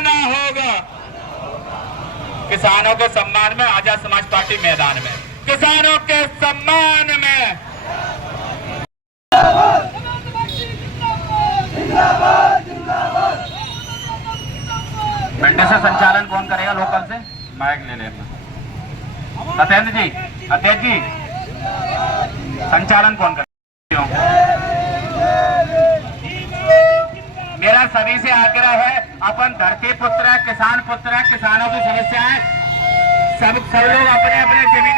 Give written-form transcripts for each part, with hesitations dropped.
आना होगा। किसानों के सम्मान में आजाद समाज पार्टी मैदान में, किसानों के सम्मान में। मंडी से संचालन कौन करेगा? लोकल से माइक ले लेना। सत्येंद्र जी, अध्यक्ष जी, संचालन कौन करेगा? मेरा सभी से आग्रह है, अपन धरती पुत्र है, किसान पुत्र है, किसानों की समस्याएं सब लोग अपने अपने जमीन।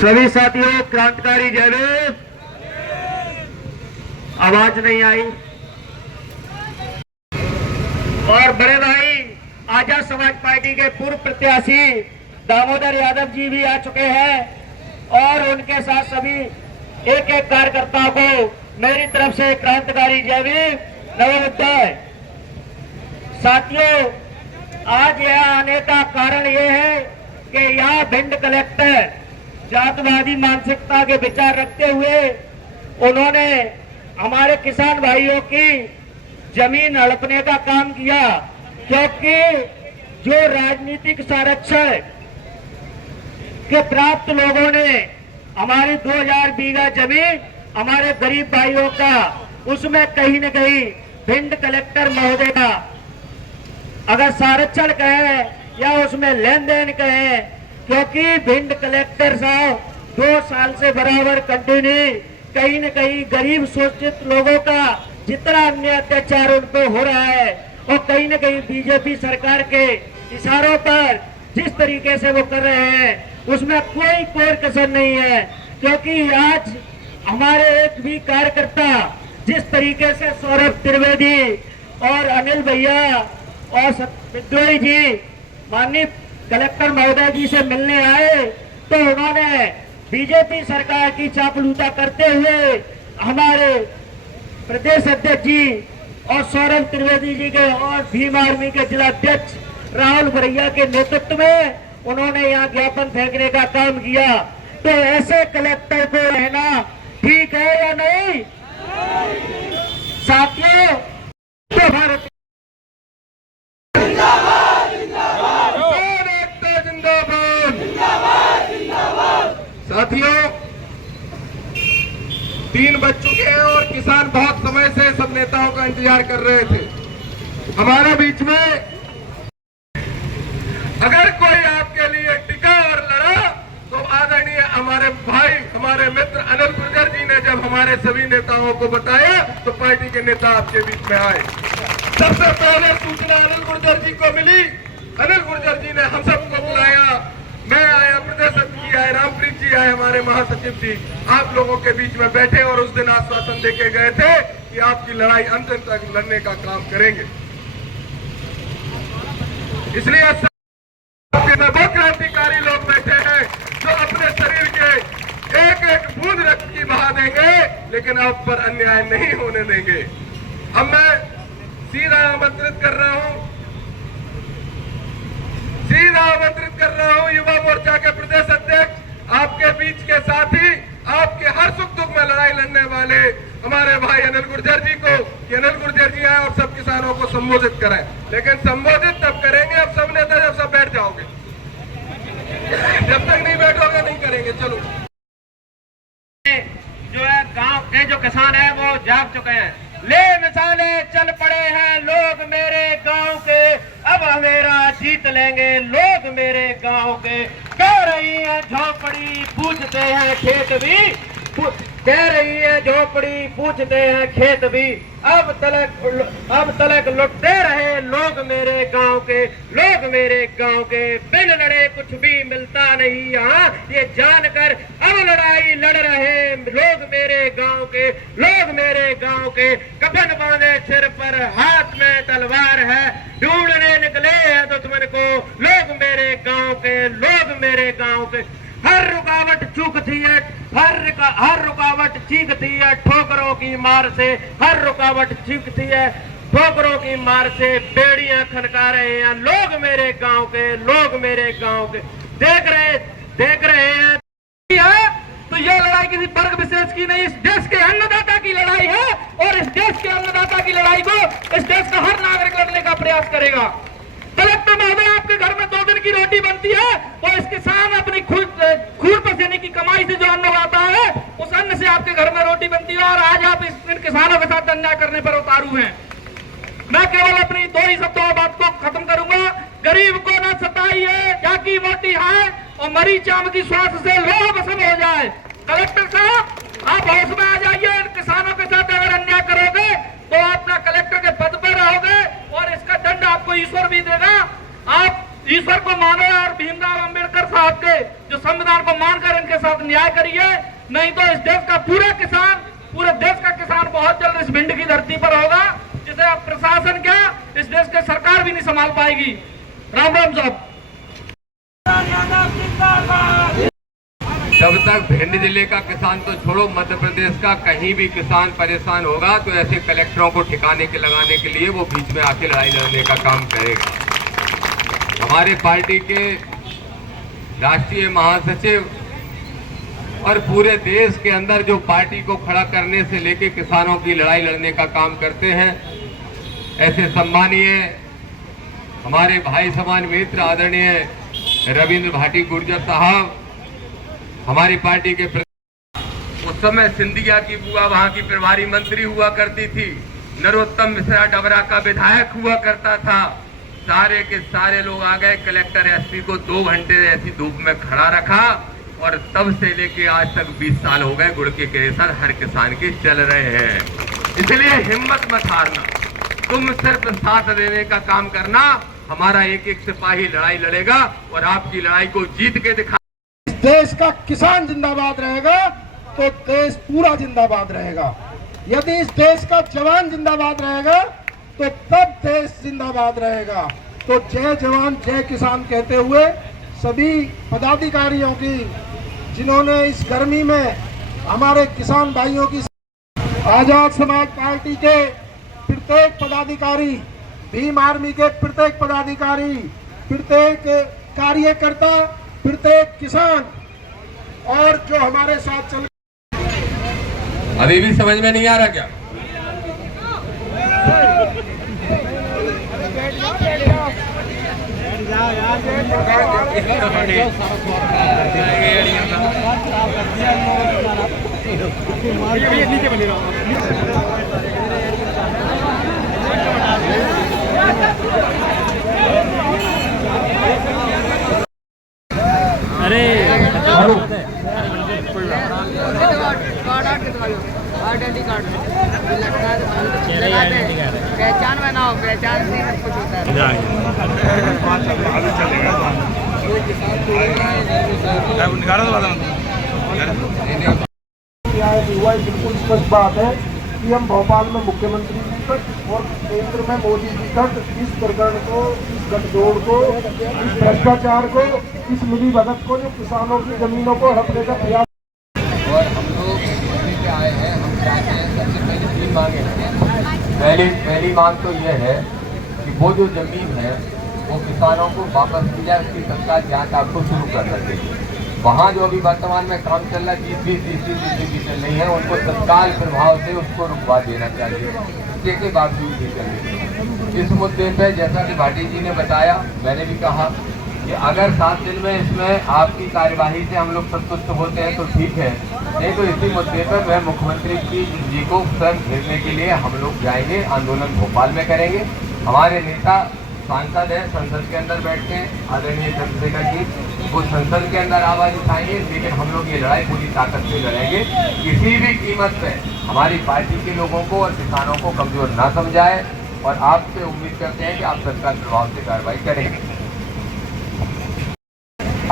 सभी साथियों, क्रांतिकारी जय भीम। आवाज नहीं आई। और बड़े भाई आजाद समाज पार्टी के पूर्व प्रत्याशी दामोदर यादव जी भी आ चुके हैं और उनके साथ सभी एक एक कार्यकर्ताओं को मेरी तरफ से क्रांतिकारी जय भीम, नमोदय। साथियों, आज यहाँ आने का कारण ये है कि यहाँ भिंड कलेक्टर जातवादी मानसिकता के विचार रखते हुए उन्होंने हमारे किसान भाइयों की जमीन हड़पने का काम किया, क्योंकि जो राजनीतिक संरक्षण के प्राप्त लोगों ने हमारी 2000 बीघा जमीन हमारे गरीब भाइयों का, उसमें कहीं न कहीं भिंड कलेक्टर महोदय का अगर संरक्षण कहें या उसमें लेन देन कहें, क्योंकि भिंड कलेक्टर साहब 2 साल से बराबर कंटिन्यू कहीं न कहीं गरीब शोषित लोगों का जितना अन्य अत्याचार उन पर हो रहा है और कहीं न कहीं बीजेपी सरकार के इशारों पर जिस तरीके से वो कर रहे हैं उसमें कोई कसर नहीं है। क्योंकि आज हमारे एक भी कार्यकर्ता जिस तरीके से सौरभ त्रिवेदी और अनिल भैया और विद्रोही जी माननीय कलेक्टर महोदय जी से मिलने आए तो उन्होंने बीजेपी सरकार की चापलूता करते हुए हमारे प्रदेश अध्यक्ष जी और सौरभ त्रिवेदी जी के और भीम आर्मी के जिला अध्यक्ष राहुल बरैया के नेतृत्व में उन्होंने यहाँ ज्ञापन फेंकने का काम किया। तो ऐसे कलेक्टर को रहना ठीक है या नहीं? साथियों, तो भारत साथियों, 3 बज चुके हैं और किसान बहुत समय से सब नेताओं का इंतजार कर रहे थे। हमारे बीच में अगर कोई आपके लिए टिका और लड़ा तो आदरणीय हमारे भाई, हमारे मित्र अनिल गुर्जर जी ने जब हमारे सभी नेताओं को बताया तो पार्टी के नेता आपके बीच में आए। सबसे पहले सूचना अनिल गुर्जर जी को मिली। अनिल गुर्जर जी ने हम सबको बुलाया, मैं आया, प्रदेश अध्यक्ष आए, रामप्रीत जी आए, हमारे महासचिव जी, आप लोगों के बीच में बैठे और उस दिन आश्वासन देके गए थे कि आपकी लड़ाई अंत तक लड़ने का काम करेंगे। इसलिए वो क्रांतिकारी लोग बैठे हैं जो अपने शरीर के एक एक बूंद रक्त की बहा देंगे, लेकिन आप पर अन्याय नहीं होने देंगे। अब मैं सीधा आमंत्रित कर रहा हूं युवा मोर्चा के प्रदेश अध्यक्ष, आपके बीच के साथी, आपके हर सुख दुख में लड़ाई लड़ने वाले हमारे भाई अनिल गुर्जर जी को, कि अनिल गुर्जर जी आए और सब किसानों को संबोधित करें। लेकिन संबोधित तब करेंगे अब सब नेता जब सब बैठ जाओगे, जब तक नहीं बैठोगे नहीं करेंगे। चलो, जो है गांव के जो किसान है वो जाग चुके हैं। ले मिसाले चल पड़े हैं लोग मेरे गांव के, अब हमेरा जीत लेंगे लोग मेरे गांव के। कह रही है झोपड़ी पूछते हैं खेत भी, कह रही है झोपड़ी पूछते हैं खेत भी, अब तलक लुटते रहे लोग मेरे गांव के, लोग मेरे गांव के। बिन लड़े कुछ भी मिलता नहीं यहाँ, ये जानकर अब लड़ाई लड़ रहे लोग मेरे गांव के, लोग मेरे गांव के। कफन बांधे सिर पर हाथ में तलवार है, ढूंढने निकले हैं दुश्मन को लोग मेरे गांव के, लोग मेरे गांव के। हर रुकावट चूक थी है हर रुकावट चीखती है ठोकरों की मार से, हर रुकावट चीखती है ठोकरों की मार से। बेड़ियां खनका रहे हैं लोग मेरे गांव के, लोग मेरे गांव के। देख रहे हैं तो ये लड़ाई किसी वर्ग विशेष की नहीं, इस देश के अन्नदाता की लड़ाई है। और इस देश के अन्नदाता की लड़ाई को इस देश का हर नागरिक लड़ने का प्रयास करेगा। कलेक्टर महोदय, आपके घर में 2 दिन की रोटी बनती है, और इस किसान अपनी खून पसीने की कमाई से जो अन्न उगाता है, उस अन्न से आपके घर में रोटी बनती है। और आज आप इन किसानों के साथ अन्याय करने पर उतारू हैं। मैं केवल अपनी 2 ही शब्दों में बात को खत्म करूंगा। गरीब को न सताइए, जाकी मोटी है और मरी चाम की श्वास से लोह भस्म हो जाए। कलेक्टर साहब, आप होश में आ जाइए। इन किसानों के साथ अगर अन्याय करोगे तो आप ना कलेक्टर के पद पर रहोगे, और इसका दंड आपको ईश्वर भी देगा। आप ईश्वर को मानो और भीमराव अंबेडकर साहब के जो संविधान को मानकर इनके साथ न्याय करिए, नहीं तो इस देश का पूरा किसान, पूरे देश का किसान बहुत जल्द इस भिंड की धरती पर होगा, जिसे आप प्रशासन क्या, इस देश की सरकार भी नहीं संभाल पाएगी। राम राम साहब। जब तक भिंड जिले का किसान तो छोड़ो, मध्य प्रदेश का कहीं भी किसान परेशान होगा तो ऐसे कलेक्टरों को ठिकाने के लगाने के लिए वो बीच में आके लड़ाई लड़ने का काम करेगा। हमारे पार्टी के राष्ट्रीय महासचिव और पूरे देश के अंदर जो पार्टी को खड़ा करने से लेके किसानों की लड़ाई लड़ने का काम करते हैं, ऐसे सम्मानीय हमारे भाई समान मित्र आदरणीय रविंद्र भाटी गुर्जर साहब, हमारी पार्टी के उस समय सिंधिया की बुआ वहां की प्रभारी मंत्री हुआ करती थी, नरोत्तम मिश्रा डबरा का विधायक हुआ करता था। सारे के सारे लोग आ गए, कलेक्टर एसपी को 2 घंटे ऐसी धूप में खड़ा रखा, और तब से लेके आज तक 20 साल हो गए गुड़ के रेसर हर किसान के चल रहे हैं। इसलिए हिम्मत मत हारना, तुम सिर्फ साथ देने का काम करना। हमारा एक एक सिपाही लड़ाई लड़ेगा और आपकी लड़ाई को जीत के दिखा। देश का किसान जिंदाबाद रहेगा तो देश पूरा जिंदाबाद रहेगा। यदि इस देश का जवान जिंदाबाद रहेगा तो तब देश जिंदाबाद रहेगा। तो जय जवान जय किसान कहते हुए सभी पदाधिकारियों की, जिन्होंने इस गर्मी में हमारे किसान भाइयों की, आजाद समाज पार्टी के प्रत्येक पदाधिकारी, भीम आर्मी के प्रत्येक पदाधिकारी, प्रत्येक कार्यकर्ता, प्रत्येक किसान और जो हमारे साथ चल। अभी भी समझ में नहीं आ रहा क्या? अरे आइडेंटी कार्ड पहचान में ना हो, पहचान से सब कुछ होता है। बिल्कुल स्पष्ट बात है कि हम भोपाल में मुख्यमंत्री जी तक और केंद्र में मोदी जी तक इस प्रकरण को, इस गठजोड़ को, इस भ्रष्टाचार को, इस मिली भगत को, जो किसानों की जमीनों को हड़पने का प्रयास। और हम लोग के आए हैं, हम चाहते हैं सबसे पहले 3 मांगे हैं। पहली मांग तो यह है कि वो जो जमीन है वो किसानों को वापस दी जाए, उसकी तत्काल जांच आपको शुरू करना चाहिए। वहाँ जो अभी वर्तमान में काम चल रहा है, 20-20 की चल रही है, उनको तत्काल प्रभाव से उसको रुकवा देना चाहिए, इसके बावजूद भी चलेगी। इस मुद्दे पर जैसा कि भाटी जी ने बताया, मैंने भी कहा कि अगर 7 दिन में इसमें आपकी कार्यवाही से हम लोग संतुष्ट होते हैं तो ठीक है, नहीं तो इसी मुद्दे पर मैं मुख्यमंत्री जी को स्वयं घेरने के लिए हम लोग जाएंगे, आंदोलन भोपाल में करेंगे। हमारे नेता सांसद है, संसद के अंदर बैठते हैं आदरणीय चंद्रशेखर जी, वो संसद के अंदर आवाज उठाएंगे, लेकिन हम लोग ये लड़ाई पूरी ताकत से लड़ेंगे। किसी भी कीमत पे हमारी पार्टी के लोगों को और किसानों को कमजोर ना समझाए, और आपसे उम्मीद करते हैं कि आप सरकार प्रभाव से कार्रवाई करेंगे।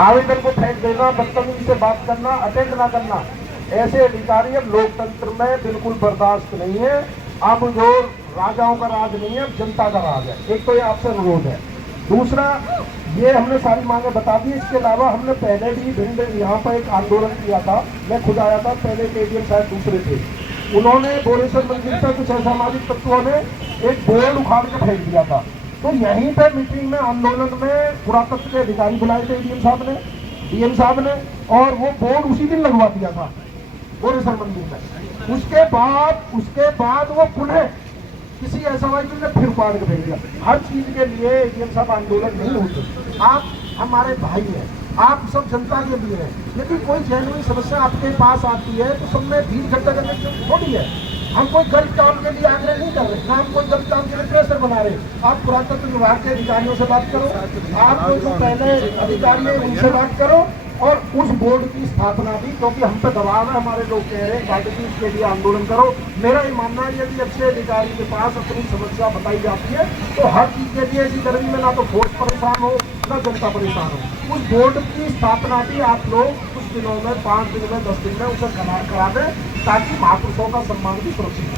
आवेदन को फेंक देना, बदतमीजी से बात करना, अटेंड ना करना, ऐसे अधिकारी अब लोकतंत्र में बिल्कुल बर्दाश्त नहीं है। अब जो राजाओं का राज नहीं है, जनता का राज है। एक तो ये आपसे अनुरोध है। दूसरा, ये हमने सारी मांगे बता दी। इसके अलावा हमने पहले भी भिंड यहाँ पर एक आंदोलन किया था, मैं खुद आया था, पहले एडीएम साहब दूसरे थे, उन्होंने बोरेश्वर मंदिर पर कुछ असामाजिक तत्वों ने एक बोर्ड उखाड़ के फेंक दिया था। तो यहीं पे मीटिंग में, आंदोलन में पुरातत्व के अधिकारी बुलाए थे डीएम साहब ने, और वो बोर्ड उसी दिन लगवा दिया था बोरेश्वर मंदिर में। उसके बाद वो पुनः किसी ऐसा ने फिर उखाड़ के भेज दिया। हर चीज के लिए एडीएम साहब आंदोलन नहीं होते। आप हमारे भाई हैं, आप सब जनता के लिए हैं। यदि कोई जेन्युइन समस्या आपके पास आती है तो सब में भीड़ इकट्ठा करने की थोड़ी है। हम कोई गलत काम के लिए आग्रह नहीं कर रहे, ना हम कोई गलत काम के लिए प्रेशर बना रहे। आप पुरातत्व विभाग के अधिकारियों से बात करो, आप जो पहले अधिकारी है उनसे बात करो, और उस बोर्ड की स्थापना भी, क्योंकि हम पे दबाव है, हमारे लोग कह रहे हैं पार्टी की, इसके लिए आंदोलन करो। मेरा ये मानना है यदि अच्छे अधिकारी के पास अपनी समस्या बताई जाती है तो हर चीज के लिए ऐसी गर्मी में ना तो फोर्स परेशान हो ना जनता परेशान हो। उस बोर्ड की स्थापना भी आप लोग कुछ दिनों में, 5 दिन में, 10 दिन में उसे करा दें, ताकि महापुरुषों का सम्मान भी सुरक्षित हो।